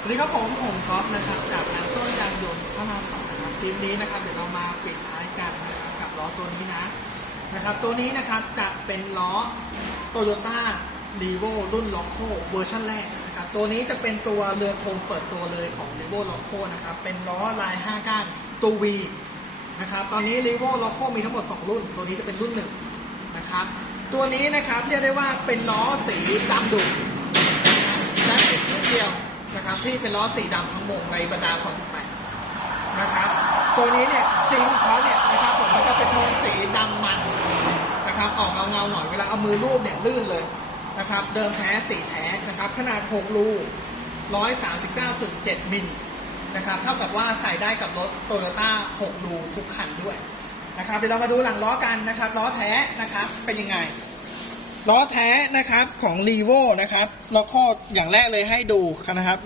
สวัสดีครับผมผมก๊อฟนะครับจากร้านต้นยางยนต์พระรามสองนะครับคลิปนี้นะครับเดี๋ยวเรามาปิดท้ายกันนะครับกับล้อตัวนี้นะนะครับ ตัวนี้นะครับจะเป็นล้อโตโยต้ารีโวรุ่นล็อกโคเวอร์ชันแรกนะครับตัวนี้จะเป็นตัวเรือธงเปิดตัวเลยของรีโวล็อกโคนะครับเป็นล้อลาย 5 ก้านตัว V นะครับตอนนี้รีโวล็อกโคมีทั้งหมด 2 รุ่น ตัวนี้จะเป็นรุ่นหนึ่งนะครับตัวนี้นะครับเรียกได้ว่าเป็นล้อสีดำดุและเป็นรุ่นเดียว นะครับที่เป็นล้อสีดำทั้งวงในบรรดาของ18นะครับตัวนี้เนี่ยซิงเขาเนี่ยนะครับผมมันจะเป็นโทนสีดำมันนะครับออกเงาเงาหน่อยเวลาเอามือลูบเนี่ยลื่นเลยนะครับเดิมแท้สีแท้นะครับขนาด 6 รู 139.7 มิลนะครับเท่ากับว่าใส่ได้กับรถโตโยต้า 6 รูทุกคันด้วยนะครับเดี๋ยวเรามาดูหลังล้อกันนะครับล้อแท้นะครับเป็นยังไง ล้อแท้นะครับของ r ีโวนะครับเราข้ออย่างแรกเลยให้ดูนะครับ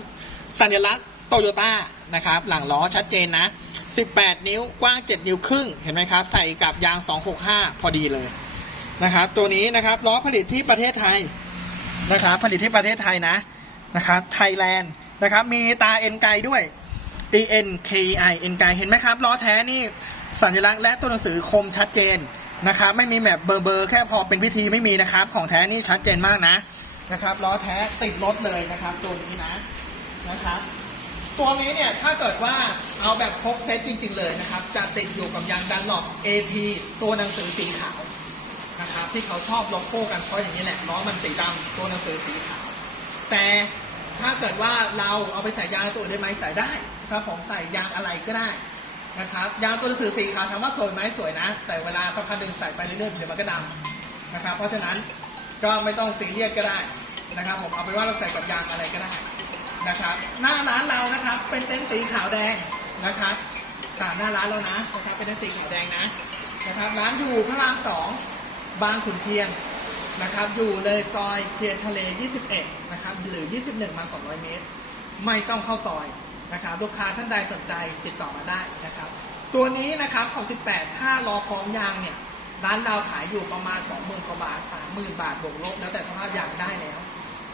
สัญลักษณ์โตโยต้านะครับ หลังล้อชัดเจนนะ 18 นิ้วกว้าง 7 นิ้วครึ่งเห็นไหมครับ ใส่กับยาง 265 พอดีเลยนะครับ ตัวนี้นะครับล้อผลิตที่ประเทศไทยนะครับ ผลิตที่ประเทศไทยนะนะครับไทยแลนด์นะครับมีตาเอ็นไกด้วย E N K I N ไกเห็นไหมครับล้อแท้นี่สัญลักษณ์และตัวหนังสือคมชัดเจน นะครับไม่มีแบบเบอร์เบอร์แค่พอเป็นพิธีไม่มีนะครับ ของแท้นี่ชัดเจนมากนะนะครับล้อแท้ติดรถเลยนะครับตัวนี้นะนะครับ ตัวนี้เนี่ยถ้าเกิดว่าเอาแบบครบเซตจริง ๆ เลยนะครับ จะติดอยู่กับยางดันหลอก AP ตัวหนังสือสีขาวนะครับที่เขาชอบโลโก้กันเพราะอย่างนี้แหละล้อมันสีดำตัวหนังสือสีขาว แต่ถ้าเกิดว่าเราเอาไปใส่ยางตัวอื่นได้ไหมใส่ได้ครับผมใส่ยางอะไรก็ได้ นะครับยางตัวหนังสือสีขาวถามว่าสวยไหมสวยนะ แต่เวลาสักพักหนึ่งใส่ไปเรื่อยๆเดี๋ยวมันก็ดำนะครับ เพราะฉะนั้นก็ไม่ต้องซีเรียสก็ได้นะครับ ผมเอาเป็นว่าเราใส่กับยางอะไรก็ได้นะครับหน้าร้านเรานะครับ เป็นเต็นท์สีขาวแดงนะครับตามหน้าร้านเรานะนะครับเป็นเต็นท์สีขาวแดงนะนะครับ ร้านอยู่พระรามสองบางขุนเทียนนะครับ อยู่เลยซอยเทียนทะเล 21 นะครับหรือ 21 มา 200 เมตร ไม่ต้องเข้าซอย นะครับลูกค้าท่านใดสนใจติดต่อมาได้นะครับ ตัวนี้นะครับของ 18 ถ้ารอพร้อมยางเนี่ยร้านเราขายอยู่ประมาณ 20,000กว่าบาท 30,000 บาทบวกลบแล้วแต่สภาพยางได้แล้ว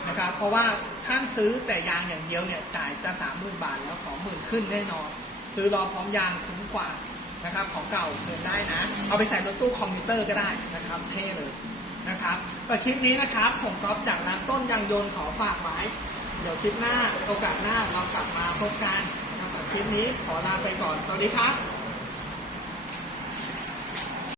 นะครับเพราะว่าท่านซื้อแต่ยางอย่างเดียวเนี่ยจ่ายจะ 30,000 บาทแล้ว 20,000 ขึ้นแน่นอน ซื้อรอพร้อมยางคุ้มกว่านะครับของเก่าเชิญได้นะ เอาไปใส่รถตู้คอมพิวเตอร์ก็ได้นะครับเท่เลยนะครับแต่คลิปนี้นะครับผมก๊อฟจากร้านต้นยางยนต์ขอฝากไว้ เดี๋ยวคลิปหน้าโอกาสหน้าเรากลับมาพบกันนะครับคลิปนี้ขอลาไปก่อน สวัสดีครับ